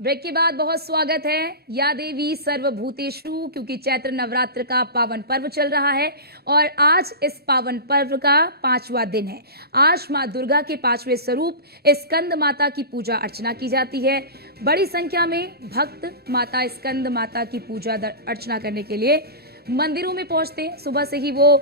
Break के बाद बहुत स्वागत है। या देवी सर्वभूतेषु, क्योंकि चैत्र नवरात्र का पावन पर्व चल रहा है और आज इस पावन पर्व का 5वां दिन है। आज मां दुर्गा के 5वें स्वरूप स्कंद माता की पूजा अर्चना की जाती है। बड़ी संख्या में भक्त माता स्कंद माता की पूजा अर्चना करने के लिए मंदिरों में पहुंचते हैं। सुबह से ही वो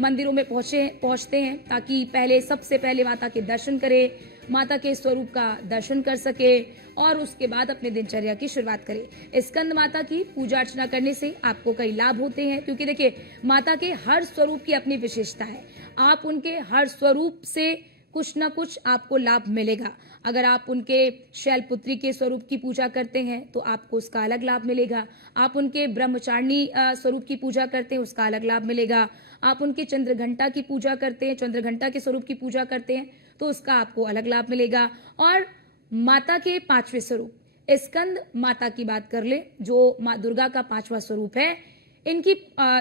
मंदिरों में पहुंचते हैं ताकि सबसे पहले माता के दर्शन करें, माता के स्वरूप का दर्शन कर सके और उसके बाद अपने दिनचर्या की शुरुआत करें। स्कंद माता की पूजा अर्चना करने से आपको कई लाभ होते हैं, क्योंकि देखिए माता के हर स्वरूप की अपनी विशेषता है। आप उनके हर स्वरूप से कुछ ना कुछ आपको लाभ मिलेगा। अगर आप उनके शैलपुत्री के स्वरूप की पूजा करते हैं तो आपको उसका अलग लाभ मिलेगा। आप उनके ब्रह्मचारिणी स्वरूप की पूजा करते हैं, उसका अलग लाभ मिलेगा। आप उनके चंद्रघंटा की पूजा करते हैं, चंद्रघंटा के स्वरूप की पूजा करते हैं तो उसका आपको अलग लाभ मिलेगा। और माता के 5वें स्वरूप स्कंद माता की बात कर ले, जो माँ दुर्गा का 5वां स्वरूप है, इनकी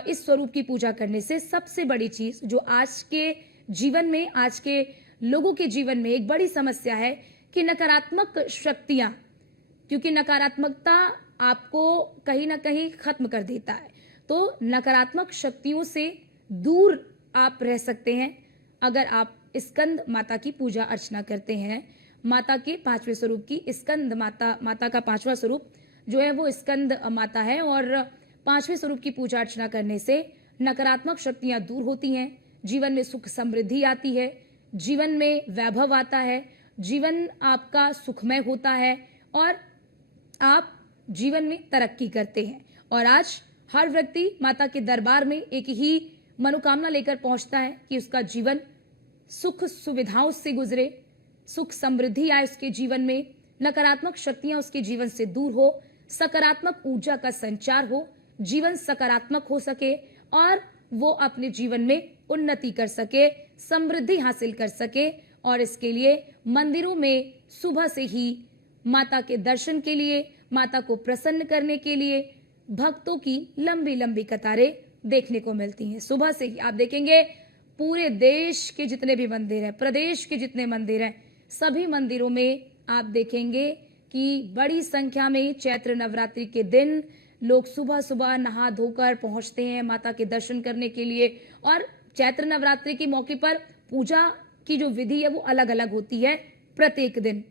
इस स्वरूप की पूजा करने से सबसे बड़ी चीज जो आज के जीवन में, आज के लोगों के जीवन में एक बड़ी समस्या है कि नकारात्मक शक्तियां, क्योंकि नकारात्मकता आपको कहीं ना कहीं खत्म कर देता है, तो नकारात्मक शक्तियों से दूर आप रह सकते हैं अगर आप स्कंद माता की पूजा अर्चना करते हैं। माता के 5वें स्वरूप की स्कंद माता का 5वां स्वरूप जो है वो स्कंद माता है और 5वें स्वरूप की पूजा अर्चना करने से नकारात्मक शक्तियां दूर होती हैं, जीवन में सुख समृद्धि आती है, जीवन में वैभव आता है, जीवन आपका सुखमय होता है और आप जीवन में तरक्की करते हैं। और आज हर व्यक्ति माता के दरबार में एक ही मनोकामना लेकर पहुंचता है कि उसका जीवन सुख सुविधाओं से गुजरे, सुख समृद्धि आए उसके जीवन में, नकारात्मक शक्तियां उसके जीवन से दूर हो, सकारात्मक ऊर्जा का संचार हो, जीवन सकारात्मक हो सके और वो अपने जीवन में उन्नति कर सके, समृद्धि हासिल कर सके। और इसके लिए मंदिरों में सुबह से ही माता के दर्शन के लिए, माता को प्रसन्न करने के लिए भक्तों की लंबी लंबी कतारें देखने को मिलती हैं। सुबह से ही आप देखेंगे पूरे देश के जितने भी मंदिर हैं, प्रदेश के जितने मंदिर हैं, सभी मंदिरों में आप देखेंगे कि बड़ी संख्या में चैत्र नवरात्रि के दिन लोग सुबह सुबह नहा धोकर पहुंचते हैं माता के दर्शन करने के लिए। और चैत्र नवरात्रि के मौके पर पूजा की जो विधि है वो अलग अलग होती है प्रत्येक दिन।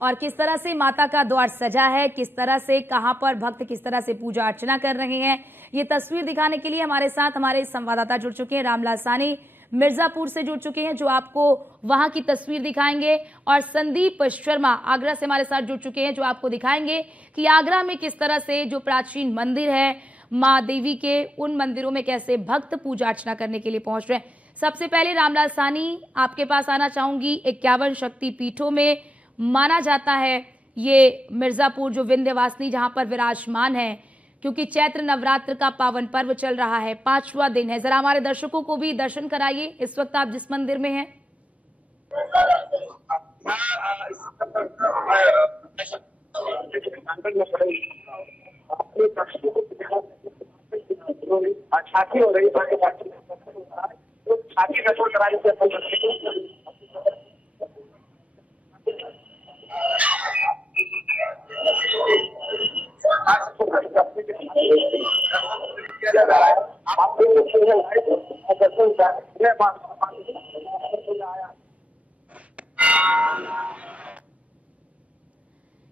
और किस तरह से माता का द्वार सजा है, किस तरह से, कहां पर भक्त किस तरह से पूजा अर्चना कर रहे हैं, ये तस्वीर दिखाने के लिए हमारे साथ हमारे संवाददाता जुड़ चुके हैं। रामलाल सानी मिर्जापुर से जुड़ चुके हैं जो आपको वहां की तस्वीर दिखाएंगे, और संदीप शर्मा आगरा से हमारे साथ जुड़ चुके हैं जो आपको दिखाएंगे कि आगरा में किस तरह से जो प्राचीन मंदिर है माँ देवी के, उन मंदिरों में कैसे भक्त पूजा अर्चना करने के लिए पहुंच रहे हैं। सबसे पहले रामलाल सानी, आपके पास आना चाहूंगी। 51 शक्ति पीठों में माना जाता है ये मिर्जापुर जो विंध्यवासिनी जहां पर विराजमान है, क्योंकि चैत्र नवरात्र का पावन पर्व चल रहा है, 5वां दिन है। जरा हमारे दर्शकों को भी दर्शन कराइए इस वक्त आप जिस मंदिर में हैं। छाती हो रही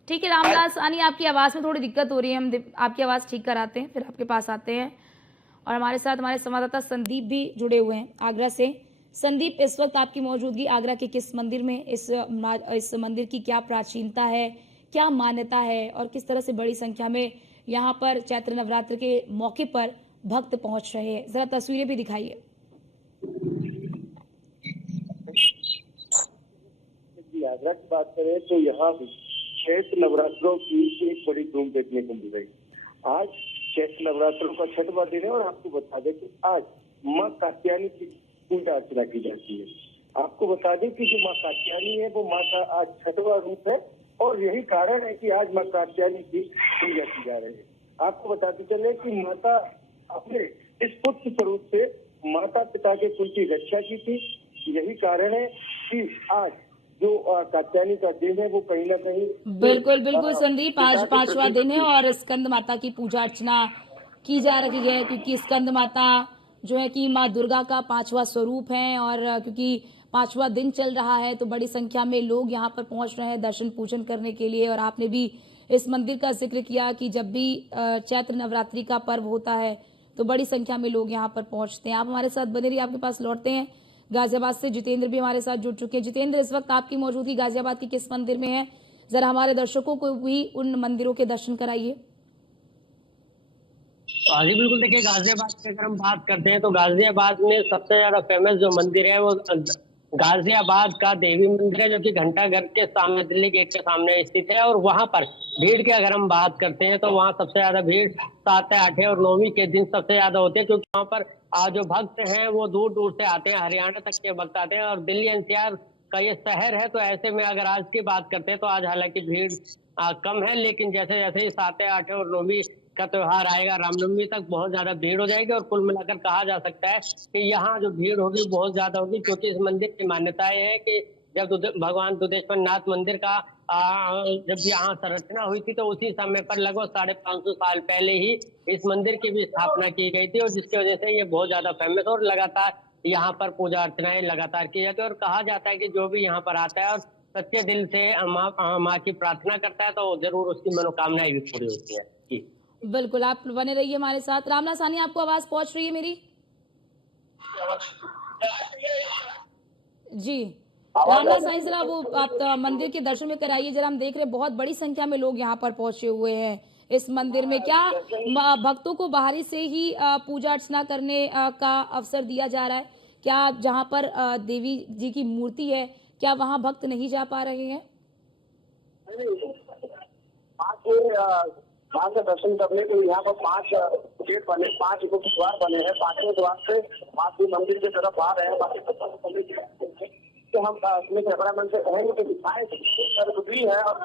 ठीक है रामलाल सानी, आपकी आवाज में थोड़ी दिक्कत हो रही है, हम आपकी आवाज ठीक कराते हैं फिर आपके पास आते हैं। और हमारे साथ हमारे संवाददाता संदीप भी जुड़े हुए हैं आगरा से। संदीप, इस वक्त आपकी मौजूदगी आगरा के किस मंदिर में, इस मंदिर की क्या प्राचीनता है, क्या मान्यता है और किस तरह से बड़ी संख्या में यहाँ पर चैत्र नवरात्र के मौके पर भक्त पहुंच रहे हैं, जरा तस्वीरें भी दिखाइए। आगरा की बात करें तो यहाँ चैत्र नवरात्रों की एक बड़ी धूम देखने को मिल रही। आज चैत्र नवरात्रों का 6वां दिन है और आपको बता दें कि आज माँ कात्यायनी की पूजा अर्चना की जाती है। आपको बता दें कि जो माँ कात्यायनी है वो माँ का आज 6वां रूप है और यही कारण है कि आज माँ कात्यायनी की पूजा की जा रही है। आपको बताते चले कि माता अपने इस पुत्र स्वरूप से माता पिता के कुल की रक्षा की थी। यही कारण है कि आज जो कात्यायनी का दिन है वो कहीं ना कहीं बिल्कुल बिल्कुल संदीप, आज पिता के पांचवा प्रति दिन है और स्कंद माता की पूजा अर्चना की जा रही है, क्योंकि स्कंद माता जो है कि माँ दुर्गा का पांचवा स्वरूप है। और क्योंकि पांचवा दिन चल रहा है तो बड़ी संख्या में लोग यहाँ पर पहुंच रहे हैं दर्शन पूजन करने के लिए। और आपने भी इस मंदिर का जिक्र किया कि जब भी चैत्र नवरात्रि का पर्व होता है तो बड़ी संख्या में लोग यहाँ पर पहुंचते हैं। आप हमारे साथ बने रहिए, आपके पास लौटते हैं। गाजियाबाद से जितेंद्र भी हमारे साथ जुड़ चुके हैं। जितेंद्र, इस वक्त आपकी मौजूदगी गाजियाबाद के किस मंदिर में है? जरा हमारे दर्शकों को भी उन मंदिरों के दर्शन कराइए। हाँ जी बिल्कुल, देखिए गाजियाबाद की अगर हम बात करते हैं तो गाजियाबाद में सबसे ज्यादा फेमस जो मंदिर है वो गाजियाबाद का देवी मंदिर है, जो कि घंटाघर के सामने, दिल्ली गेट के सामने स्थित है। और वहां पर भीड़ की अगर हम बात करते हैं तो वहां सबसे ज्यादा भीड़ 7, 8 और 9वीं के दिन सबसे ज्यादा होती है, क्योंकि वहां पर जो भक्त हैं वो दूर दूर से आते हैं, हरियाणा तक के भक्त आते हैं। और दिल्ली एनसीआर का ये शहर है, तो ऐसे में अगर आज की बात करते हैं तो आज हालांकि भीड़ कम है, लेकिन जैसे जैसे ही 7, 8 और 9वीं का त्योहार आएगा, रामनवमी तक बहुत ज्यादा भीड़ हो जाएगी। और कुल मिलाकर कहा जा सकता है कि यहाँ जो भीड़ होगी बहुत ज्यादा होगी, क्योंकि इस मंदिर की मान्यता है कि जब भगवान दुधेश्वर नाथ मंदिर का जब यहाँ संरचना हुई थी तो उसी समय पर लगभग 550 साल पहले ही इस मंदिर की भी स्थापना की गई थी, और जिसकी वजह से ये बहुत ज्यादा फेमस और लगातार यहाँ पर पूजा अर्चनाएं लगातार की जाती है। और कहा जाता है कि जो भी यहाँ पर आता है और सच्चे दिल से माँ की प्रार्थना करता है तो जरूर उसकी मनोकामनाएं भी पूरी होती है। जी बिल्कुल, आप बने रहिए हमारे साथ। रामला सानी, आपको आवाज पहुंच रही है मेरी? जी, रामला सानी, जरा वो आप मंदिर के दर्शन में कराइए जरा। हम देख रहे हैं बहुत बड़ी संख्या में लोग यहाँ पर पहुंचे हुए हैं इस मंदिर में। क्या भक्तों को बाहरी से ही पूजा अर्चना करने का अवसर दिया जा रहा है? क्या जहाँ पर देवी जी की मूर्ति है, क्या वहाँ भक्त नहीं जा पा रहे हैं? वहाँ से दर्शन करने के लिए यहाँ पर 5 गेट बने, 5 मुख्य द्वार बने हैं। 5वें द्वार से आप मंदिर की तरफ आ रहे हैं। तो हम अपने कैमरामैन से कहेंगे कि दिखाएं सर्वगुडी है और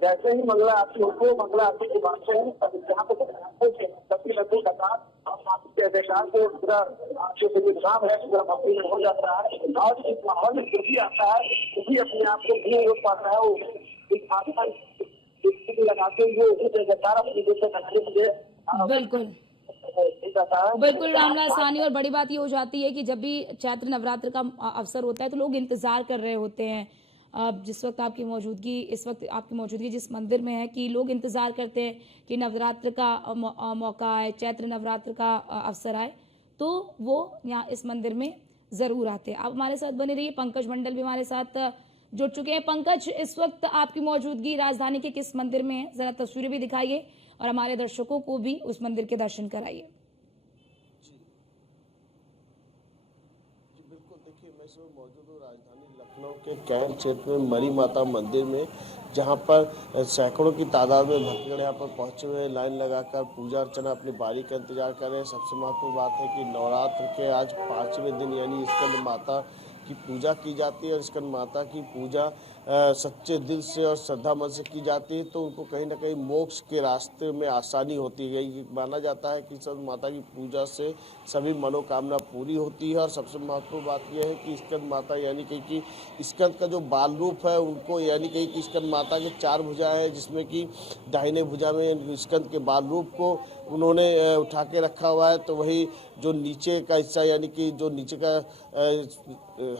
जैसे ही मंगला आरती हो, मंगला आरती के बाद से यहाँ पे सभी लगभग के अधिकार से पूरा जो विधान है पूरा भक्ति में हो जाता है। और इस माहौल में जो भी आता है वो भी अपने आप को नहीं रोक पाता है। वो इस आस्था लगाते हुए उसी अधिकार अपनी देश करने के लिए बिल्कुल बिल्कुल रामला सानी। और बड़ी बात ये हो जाती है कि जब भी चैत्र नवरात्र का अवसर होता है तो लोग इंतजार कर रहे होते हैं। जिस वक्त आपकी मौजूदगी, इस वक्त आपकी मौजूदगी जिस मंदिर में है, कि लोग इंतजार करते हैं कि नवरात्र का मौका आए, चैत्र नवरात्र का अवसर आए, तो वो यहाँ इस मंदिर में जरूर आते हैं। आप हमारे साथ बने रहिए। पंकज मंडल भी हमारे साथ जुड़ चुके हैं। पंकज, इस वक्त आपकी मौजूदगी राजधानी के किस मंदिर में है? जरा तस्वीरें भी दिखाइए और हमारे दर्शकों को भी उस मंदिर के दर्शन कराइए। बिल्कुल, देखिए मैं इस समय मौजूद हूँ राजधानी लखनऊ के कैंट क्षेत्र में मरी माता मंदिर में, जहाँ पर सैकड़ों की तादाद में भक्तगण यहाँ पर पहुँचे हुए लाइन लगाकर पूजा अर्चना अपनी बारी का इंतजार कर रहे हैं। सबसे महत्वपूर्ण बात है कि नवरात्र के आज 5वें दिन यानी स्कंद माता की पूजा की जाती है। और स्कंद माता की पूजा सच्चे दिल से और श्रद्धा मन से की जाती है, तो उनको कहीं ना कहीं मोक्ष के रास्ते में आसानी होती है। ये माना जाता है कि स्कंद माता की पूजा से सभी मनोकामना पूरी होती है। और सबसे महत्वपूर्ण बात यह है कि स्कंद माता यानी कि स्कंद का जो बाल रूप है उनको, यानी कि स्कंद माता के 4 भुजाएं हैं, जिसमें कि दाहिने भुजा में स्कंद के बाल रूप को उन्होंने उठा के रखा हुआ है। तो वही जो नीचे का हिस्सा यानी कि जो नीचे का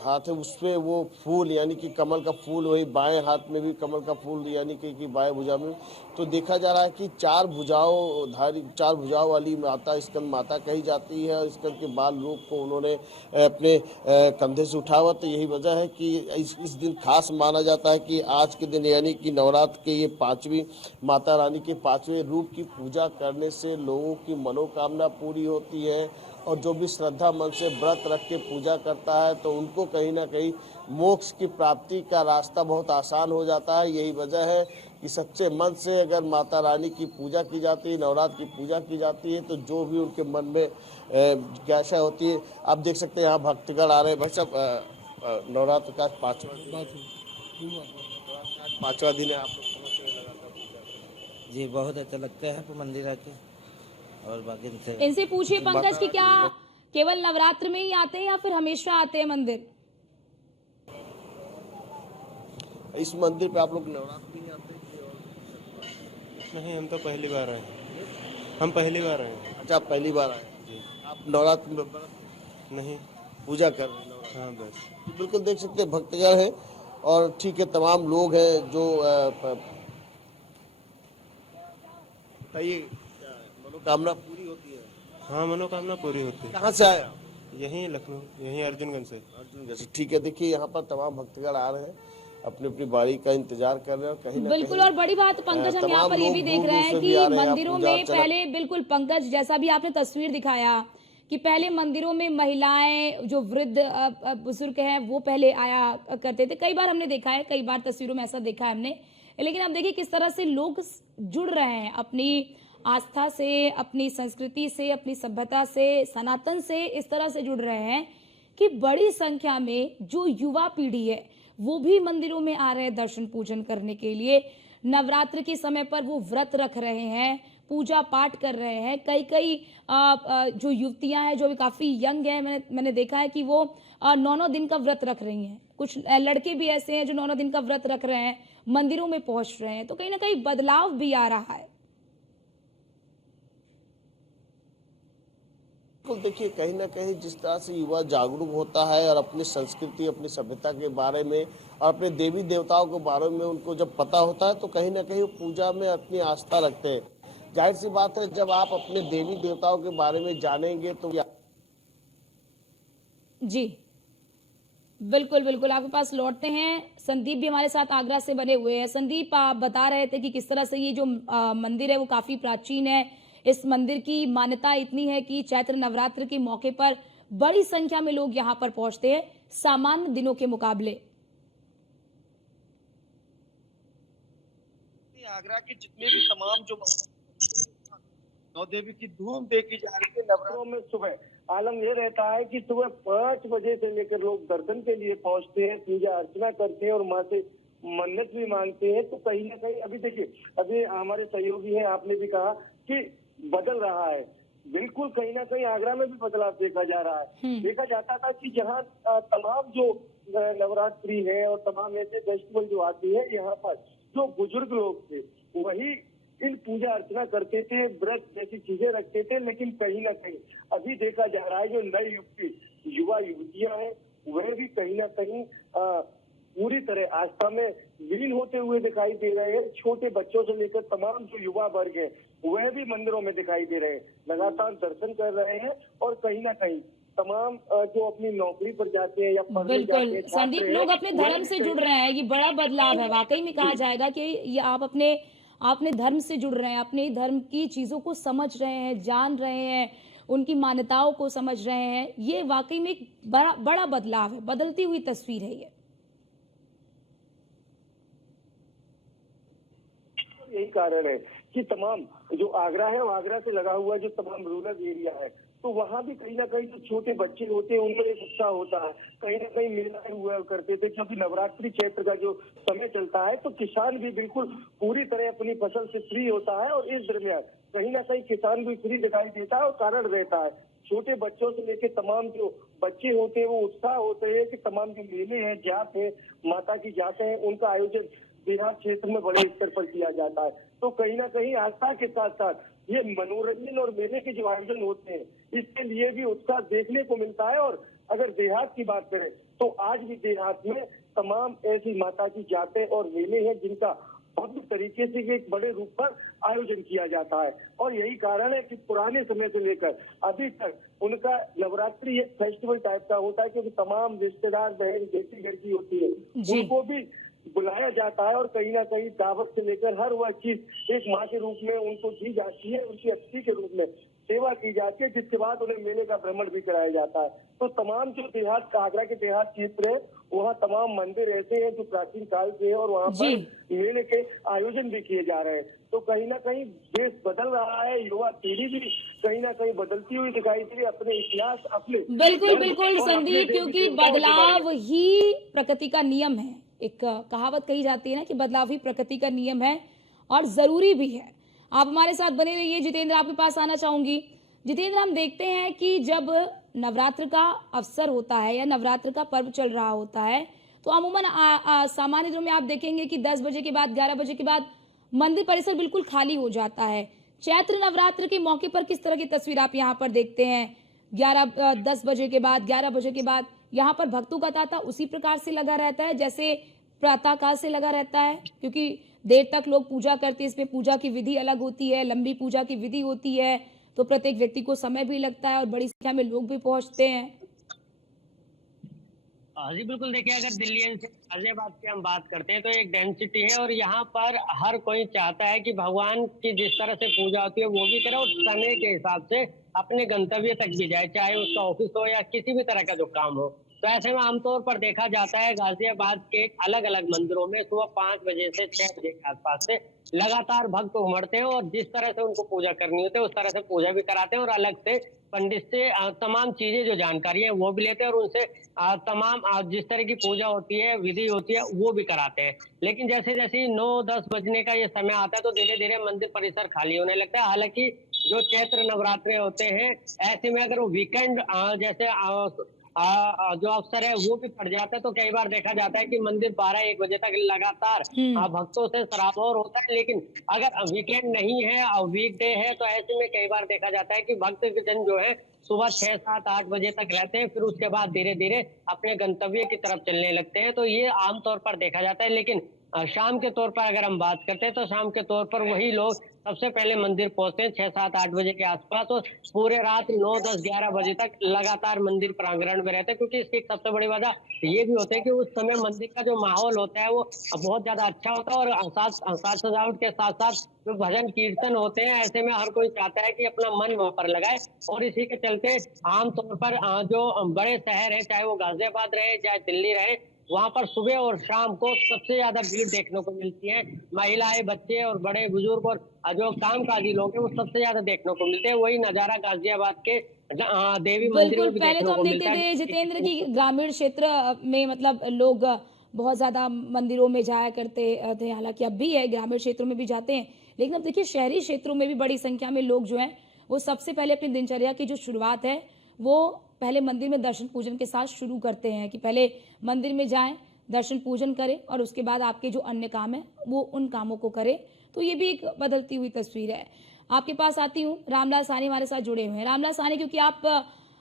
हाथ है उसमें वो फूल यानी कि कमल का फूल वही बाएं हाथ में भी कमल का फूल यानी कि बाएं भुजा में। तो देखा जा रहा है कि चार भुजाओं वाली माता स्कंद माता कही जाती है। स्कंद के बाल रूप को उन्होंने अपने कंधे से उठावा। तो यही वजह है कि इस दिन खास माना जाता है कि आज के दिन यानी कि नवरात्र के ये पांचवी माता रानी के पांचवें रूप की पूजा करने से लोगों की मनोकामना पूरी होती है। और जो भी श्रद्धा मन से व्रत रख के पूजा करता है तो उनको कहीं ना कहीं मोक्ष की प्राप्ति का रास्ता बहुत आसान हो जाता है। यही वजह है कि सच्चे मन से अगर माता रानी की पूजा की जाती है, नवरात्र की पूजा की जाती है, तो जो भी उनके मन में जिज्ञासा होती है। आप देख सकते हैं यहाँ भक्तगण आ रहे हैं। भाई साहब, नवरात्र का पांचवा दिन है, आप लोग समझ रहे हैं। जी बहुत अच्छा लगता है आपको मंदिर आके। और बाकी से इनसे पूछिए पंकज कि क्या केवल नवरात्र में ही आते हैं या फिर हमेशा आते हैं मंदिर? इस मंदिर पे आप लोग नवरात्र में आते हैं? नहीं, हम तो पहली बार आए। हम पहली बार आए। अच्छा, आप पहली बार आए जी। आप नवरात्र में नहीं, पूजा कर रहे हैं? हाँ बस। बिल्कुल देख सकते हैं भक्तगण हैं और ठीक है तमाम लोग हैं जो मनोकामना पूरी होती है। हाँ, मनोकामना पूरी होती है। कहाँ से आए आप? यहीं लखनऊ, यहीं अर्जुनगंज से। अर्जुनगंज से। ठीक है, देखिए यहाँ पर तमाम भक्तगण आ रहे हैं, अपनी अपनी बारी का इंतजार कर रहे हैं। और कहीं ना बिल्कुल, कहीं और बड़ी बात पंकज हम यहाँ पर ये भी देख रहे हैं कि मंदिरों में पहले बिल्कुल पंकज जैसा भी आपने तस्वीर दिखाया कि पहले मंदिरों में महिलाएं जो वृद्ध बुजुर्ग हैं वो पहले आया करते थे। कई बार हमने देखा है, कई बार तस्वीरों में ऐसा देखा है हमने। लेकिन अब देखिए किस तरह से लोग जुड़ रहे हैं अपनी आस्था से, अपनी संस्कृति से, अपनी सभ्यता से, सनातन से इस तरह से जुड़ रहे हैं कि बड़ी संख्या में जो युवा पीढ़ी है वो भी मंदिरों में आ रहे हैं दर्शन पूजन करने के लिए। नवरात्र के समय पर वो व्रत रख रहे हैं, पूजा पाठ कर रहे हैं। कई जो युवतियां हैं जो भी काफी यंग हैं, मैंने देखा है कि वो 9 दिन का व्रत रख रही हैं। कुछ लड़के भी ऐसे हैं जो 9 दिन का व्रत रख रहे हैं, मंदिरों में पहुंच रहे हैं। तो कहीं ना कहीं बदलाव भी आ रहा है। देखिए कहीं ना कहीं जिस तरह से युवा जागरूक होता है और अपनी संस्कृति, अपनी सभ्यता के बारे में और अपने देवी देवताओं के बारे में उनको जब पता होता है तो कहीं ना कहीं वो पूजा में अपनी आस्था रखते हैं। जाहिर सी बात है, जब आप अपने देवी देवताओं के बारे में जानेंगे तो जी बिल्कुल बिल्कुल, आपके पास लौटते हैं। संदीप भी हमारे साथ आगरा से बने हुए हैं। संदीप, आप बता रहे थे कि किस तरह से ये जो मंदिर है वो काफी प्राचीन है। इस मंदिर की मान्यता इतनी है कि चैत्र नवरात्र के मौके पर बड़ी संख्या में लोग यहाँ पर पहुंचते हैं सामान्य दिनों के मुकाबले। आगरा के जितने भी तमाम जो नौ देवी की धूम देखी जा रही है नवरात्रों में, सुबह आलम ये रहता है कि सुबह 5 बजे से लेकर लोग दर्शन के लिए पहुंचते हैं, पूजा अर्चना करते हैं और माँ से मन्नत भी मांगते हैं। तो कहीं ना कहीं अभी देखिए, अभी हमारे सहयोगी हैं, आपने भी कहा कि बदल रहा है। बिल्कुल कहीं ना कहीं आगरा में भी बदलाव देखा जा रहा है। देखा जाता था कि जहाँ तमाम जो नवरात्रि है और तमाम ऐसे फेस्टिवल जो आती है, यहाँ पर जो बुजुर्ग लोग थे वही इन पूजा अर्चना करते थे, व्रत जैसी चीजें रखते थे। लेकिन कहीं ना कहीं अभी देखा जा रहा है जो नए युग की युवा युवतियां हैं वह भी कहीं ना कहीं पूरी तरह आस्था में विलीन होते हुए दिखाई दे रहे हैं। छोटे बच्चों से लेकर तमाम जो युवा वर्ग है वह भी मंदिरों में दिखाई दे रहे हैं, लगातार दर्शन कर रहे हैं। और कहीं ना कहीं तमाम जो अपनी नौकरी पर जाते हैं या पढ़ने जाते हैं, बिल्कुल संदीप, लोग अपने धर्म से जुड़ रहे हैं। ये बड़ा बदलाव है। वाकई में कहा जाएगा कि ये आप अपने धर्म से जुड़ रहे हैं, अपने धर्म की चीजों को समझ रहे हैं, जान रहे हैं, उनकी मान्यताओं को समझ रहे हैं। ये वाकई में एक बड़ा बदलाव है, बदलती हुई तस्वीर है ये। यही कारण है कि तमाम जो आगरा है वो आगरा से लगा हुआ जो तमाम रूरल एरिया है, तो वहाँ भी कहीं ना कहीं जो छोटे बच्चे होते हैं उनमें एक उत्साह होता है। कहीं ना कहीं मेलाएं हुआ करते थे, क्योंकि नवरात्रि चैत्र का जो समय चलता है तो किसान भी बिल्कुल पूरी तरह अपनी फसल से फ्री होता है। और इस दरमियान कहीं ना कहीं किसान भी फ्री दिखाई देता है और कारण रहता है। छोटे बच्चों से लेकर तमाम जो बच्चे होते हैं वो उत्साह होते हैं कि तमाम जो मेले हैं, जात है, माता की जाते हैं, उनका आयोजन देहात क्षेत्र में बड़े स्तर पर किया जाता है। तो कहीं ना कहीं आस्था के साथ साथ ये मनोरंजन और मेले के जो आयोजन होते हैं इसके लिए भी उत्साह देखने को मिलता है। और अगर देहात की बात करें तो आज भी देहात में तमाम ऐसी माता की जातें और मेले हैं जिनका भव्य तरीके से एक बड़े रूप पर आयोजन किया जाता है। और यही कारण है कि पुराने समय से लेकर अभी तक उनका नवरात्रि एक फेस्टिवल टाइप का होता है, क्योंकि तमाम रिश्तेदार बहन बेटी घर की होती है, उनको भी बुलाया जाता है और कहीं ना कहीं दावत से लेकर हर वह चीज एक माँ के रूप में उनको दी जाती है, उनकी अतिथि के रूप में सेवा की जाती है, जिसके बाद उन्हें मेले का भ्रमण भी कराया जाता है। तो तमाम जो देहात आगरा के देहात क्षेत्र है वहाँ तमाम मंदिर ऐसे हैं जो प्राचीन काल के हैं और वहाँ पर मेले के आयोजन भी किए जा रहे हैं। तो कहीं ना कहीं देश बदल रहा है, युवा पीढ़ी भी कहीं ना कहीं बदलती हुई दिखाई दे रही है अपने इतिहास अपने। बिल्कुल बिल्कुल संदीप, क्योंकि बदलाव ही प्रकृति का नियम है। एक कहावत कही जाती है ना कि बदलाव ही प्रकृति का नियम है और जरूरी भी है। आप हमारे साथ बने रहिए। जितेंद्र, आपके पास आना चाहूंगी। जितेंद्र, हम देखते हैं कि जब नवरात्र का अवसर होता है या नवरात्र का पर्व चल रहा होता है तो अमूमन सामान्य दिनों में आप देखेंगे कि 10 बजे के बाद 11 बजे के बाद मंदिर परिसर बिल्कुल खाली हो जाता है। चैत्र नवरात्र के मौके पर किस तरह की तस्वीर आप यहाँ पर देखते हैं? 10 बजे के बाद 11 बजे के बाद यहाँ पर भक्तों का तांता उसी प्रकार से लगा रहता है जैसे प्रातः काल से लगा रहता है, क्योंकि देर तक लोग पूजा करते हैं। इसमें पूजा की विधि अलग होती है, लंबी पूजा की विधि होती है, तो प्रत्येक व्यक्ति को समय भी लगता है और बड़ी संख्या में लोग भी पहुंचते हैं। जी बिल्कुल, देखिए अगर दिल्ली से गाजियाबाद की हम बात करते हैं तो एक डेंसिटी है और यहाँ पर हर कोई चाहता है कि भगवान की जिस तरह से पूजा होती है वो भी करे और समय के हिसाब से अपने गंतव्य तक भी जाए, चाहे उसका ऑफिस हो या किसी भी तरह का जो काम हो। तो ऐसे में आमतौर पर देखा जाता है गाजियाबाद के अलग अलग मंदिरों में सुबह 5 बजे से 6 बजे के आसपास से लगातार भक्त उमड़ते हैं और जिस तरह से उनको पूजा करनी होती है उस तरह से पूजा भी कराते हैं और अलग से पंडित से तमाम चीजें जो जानकारी है वो भी लेते हैं और उनसे तमाम जिस तरह की पूजा होती है विधि होती है वो भी कराते हैं। लेकिन जैसे जैसे 9-10 बजने का ये समय आता है तो धीरे धीरे मंदिर परिसर खाली होने लगता है। हालांकि जो चैत्र नवरात्रे होते हैं ऐसे में अगर वो वीकेंड जैसे जो अवसर है वो भी पड़ जाता है तो कई बार देखा जाता है कि मंदिर 12-1 बजे तक लगातार भक्तों से सराबोर होता है। लेकिन अगर वीकेंड नहीं है और वीकडे है तो ऐसे में कई बार देखा जाता है कि भक्तजन जो है सुबह 6-7-8 बजे तक रहते हैं, फिर उसके बाद धीरे धीरे अपने गंतव्य की तरफ चलने लगते हैं। तो ये आमतौर पर देखा जाता है। लेकिन शाम के तौर पर अगर हम बात करते हैं तो शाम के तौर पर वही लोग सबसे पहले मंदिर पहुंचते हैं 6-7-8 बजे के आसपास और पूरे रात 9-10-11 बजे तक लगातार मंदिर प्रांगण में रहते हैं, क्योंकि इसकी सबसे बड़ी वजह ये भी होती है कि उस समय मंदिर का जो माहौल होता है वो बहुत ज्यादा अच्छा होता है और साज सजावट के साथ साथ जो भजन कीर्तन होते हैं ऐसे में हर कोई चाहता है कि अपना मन वहां पर लगाए। और इसी के चलते आमतौर पर जो बड़े शहर है, चाहे वो गाजियाबाद रहे चाहे दिल्ली रहे, वहां पर सुबह और शाम को सबसे ज्यादा भीड़ देखने को मिलती है। महिलाएं, बच्चे और बड़े बुजुर्ग और जो कामकाजी लोग हैं वो सबसे ज्यादा देखने को मिलते हैं। वही नजारा गाजियाबाद के देवी मंदिर में भी पहले तो हम देखते थे जितेंद्र की ग्रामीण क्षेत्र में मतलब लोग बहुत ज्यादा मंदिरों में जाया करते थे, हालांकि अब भी है, ग्रामीण क्षेत्रों में भी जाते हैं। लेकिन अब देखिए शहरी क्षेत्रों में भी बड़ी संख्या में लोग जो हैं वो सबसे पहले अपनी दिनचर्या की जो शुरुआत है वो पहले मंदिर में दर्शन पूजन के साथ शुरू करते हैं कि पहले मंदिर में जाएं, दर्शन पूजन करें और उसके बाद आपके जो अन्य काम है वो उन कामों को करें। तो ये भी एक बदलती हुई तस्वीर है। आपके पास आती हूँ, रामलाल साहनी हमारे साथ जुड़े हुए हैं। रामलाल साहनी, क्योंकि आप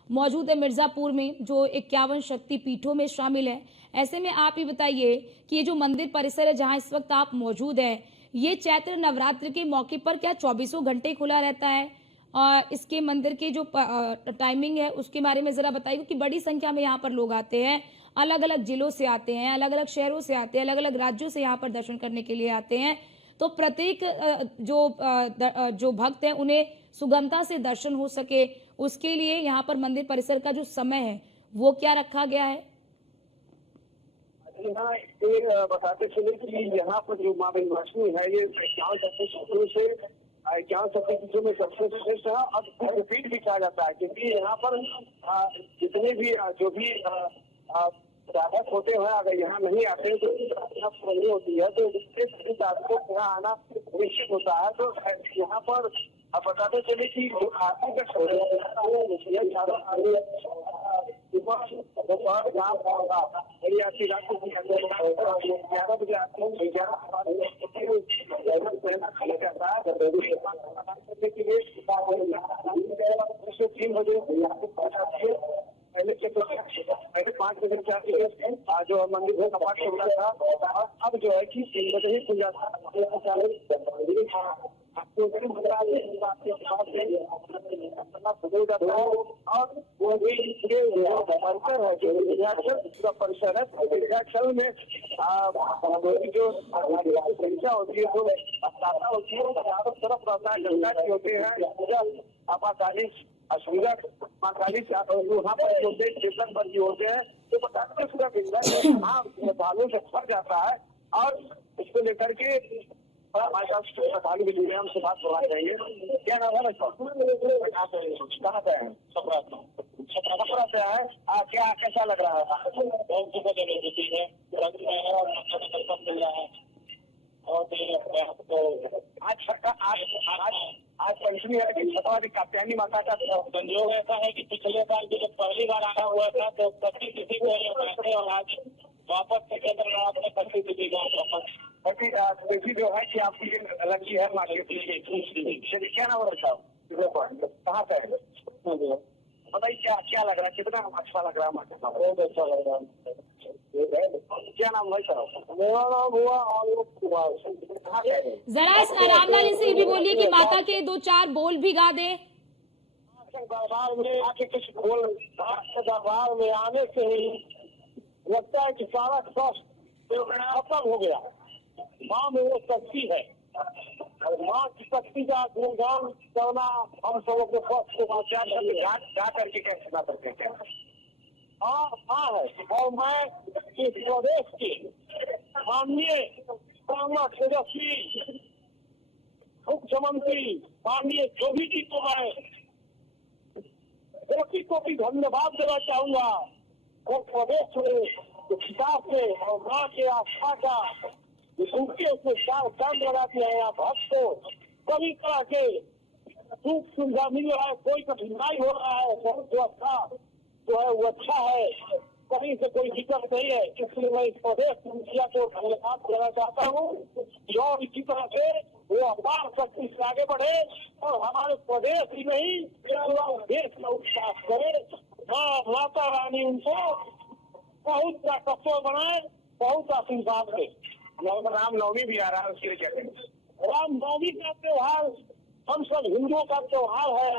मौजूद है मिर्जापुर में जो 51 शक्ति पीठों में शामिल है, ऐसे में आप ही बताइए कि ये जो मंदिर परिसर है जहाँ इस वक्त आप मौजूद है, ये चैत्र नवरात्र के मौके पर क्या 24 घंटे खुला रहता है? और इसके मंदिर के जो टाइमिंग है उसके बारे में जरा बताइए, क्योंकि बड़ी संख्या में यहाँ पर लोग आते हैं, अलग अलग जिलों से आते हैं, अलग अलग शहरों से आते हैं, अलग अलग राज्यों से यहाँ पर दर्शन करने के लिए आते हैं। तो प्रत्येक जो भक्त हैं उन्हें सुगमता से दर्शन हो सके उसके लिए यहाँ पर मंदिर परिसर का जो समय है वो क्या रखा गया है? यहाँ बताते चले कि यहाँ पर जो माँ विंध्यवासिनी है ये 51 शक्ति पीठों में सबसे श्रेष्ठ है। अब पीठ भी कहा जाता है क्योंकि यहाँ पर जितने भी जो भी साधक होते हैं अगर यहाँ नहीं आते तो नहीं होती है, तो इससे सभी साधकों को यहाँ आना निश्चित होता है। तो यहाँ पर अब बताते चले कि आरती का दोपहर यहाँ होगा आरती रात को 11 बजे आती है, 3 बजे पहले 5 बजे जो मंदिर का कपाट खुल रहा था, अब जो है कि 3 बजे ही खुल जाता है। और वो भी परिसर है जो विद्याक्षर परिसर है, विद्याक्षर में जो संख्या होती है जो दाता होती है वो चारों तरफ रहता है, गंगा की होती है, पूजा आपाकाली असुविधा माँ काली वहाँ पर होते हैं, चेतन पर जो होते हैं तो बताते हैं पूरा गंगा बालों से भर जाता है। और इसको लेकर के हमारे साथ श्रद्धालु भी जुड़े, हमसे बात करना चाहिए। क्या नाम है? कहाँ से है? छपरा से है। क्या कैसा लग रहा है? बहुत सुखद अनुभूति है, आज पंचमी है कि छठवां दिन कात्यायनी माता का संयोग ऐसा है कि पिछले साल जब पहली बार आया हुआ था तो 25 तिथि को और आज वापस से केदारनाथ में 25 तिथि तिथि जो है कि आपकी लड़की है माँ की। क्या नाम रखा? कहाँ से है? बताइए क्या लग रहा है, कितना अच्छा लग रहा है? बहुत अच्छा लग रहा है। क्या नाम है सर? मेरा नाम हुआ आलोक कुमार। जरा इस रामलाल इनसे ये भी बोलिए कि माता के 2-4 बोल भी गा दे। दरबार में आके कुछ बोल, दरबार में आने से ही लगता है कि सारा कष्ट खत्म हो गया। माँ में वो शक्ति है, माँ की शक्ति का गुणगान करना हम सबों के पक्ष को गा करके कैसे सुना सकते हैं? हाँ है। और मैं इस प्रदेश के माननीय तेजस्वी मुख्यमंत्री माननीय योगी जी को मैं कोटि धन्यवाद देना चाहूंगा। और प्रदेश में विकास से और माँ के आस्था का उनके उसमें काम लगाते हैं। आप भक्त को सभी तरह के सुख सुविधा मिल रहा है, कोई कठिनाई हो रहा है, बहुत व्यवस्था जो है वो अच्छा है, कहीं से कोई दिक्कत नहीं है। इसलिए मैं इस प्रदेश मुखिया को धन्यवाद देना चाहता हूँ और इसी तरह से वो अपार शक्ति से आगे बढ़े और हमारे प्रदेश ही नहीं पूरा देश का विकास करे। माता रानी उनको बहुत ताकतवर बनाए, बहुत आशीर्वाद दे। रामनवमी भी आ रहा है, उसके लिए क्या करें? रामनवमी का त्योहार हम सब हिंदुओं का त्योहार है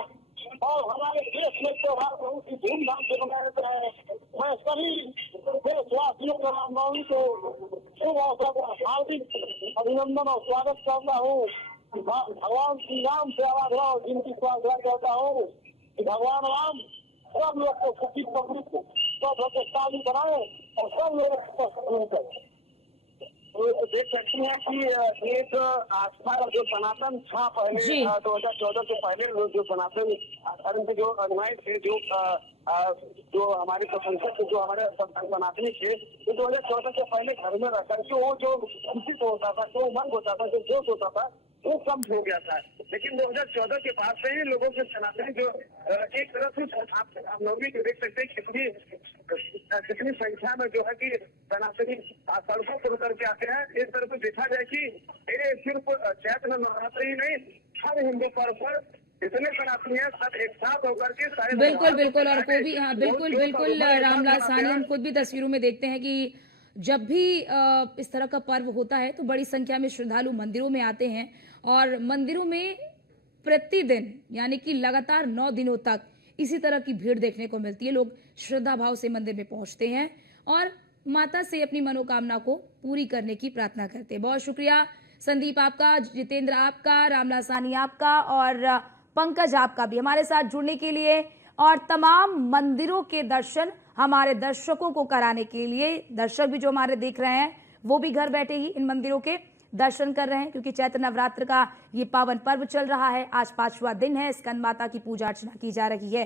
और हमारे देश में त्योहार बहुत ही धूमधाम से मनाया जाता है। मैं सभी देशवासियों को रामनवमी को शुभ अवसर पर हार्दिक अभिनंदन और स्वागत करता हूँ। भगवान श्री राम से आराधना और जिनकी प्रार्थना करता हूँ कि भगवान राम सब लोग को सुखी समृद्ध सब लोग को शादी बनाए और सब लोग को करें। तो देख सकते हैं कि एक आस्था जो सनातन था पहले 2014 से पहले जो सनातन धर्म के जो अनुयायी थे, जो हमारे प्रशंसक जो हमारे सनातनी थे, तो 2014 से पहले घर में रह करके वो जो उचित होता था, जो उमंग होता था, जो जोश होता था, वो कम हो गया था। लेकिन 2014 के बाद से ही लोगों के सनातनी जो एक तरह से आप नवमी को देख सकते हैं कितनी संख्या में जो है कि सनातनी सड़कों पर उतर के आते हैं। इस तरह से देखा जाए कि ये सिर्फ चैत्र नवरात्र ही नहीं, हर हिंदू पर्व पर इतने सनातनी है सब एक साथ होकर के सारे बिल्कुल और को भी बिल्कुल रामलाल साहनी, हम खुद भी तस्वीरों में देखते हैं कि जब भी इस तरह का पर्व होता है तो बड़ी संख्या में श्रद्धालु मंदिरों में आते हैं और मंदिरों में प्रतिदिन यानी कि लगातार 9 दिनों तक इसी तरह की भीड़ देखने को मिलती है। लोग श्रद्धा भाव से मंदिर में पहुंचते हैं और माता से अपनी मनोकामना को पूरी करने की प्रार्थना करते हैं। बहुत शुक्रिया संदीप आपका, जितेंद्र आपका, रामलाल साहनी आपका और पंकज आपका भी हमारे साथ जुड़ने के लिए और तमाम मंदिरों के दर्शन हमारे दर्शकों को कराने के लिए। दर्शक भी जो हमारे देख रहे हैं वो भी घर बैठे ही इन मंदिरों के दर्शन कर रहे हैं क्योंकि चैत्र नवरात्र का ये पावन पर्व चल रहा है। आज 5वां दिन है, स्कंद माता की पूजा अर्चना की जा रही है।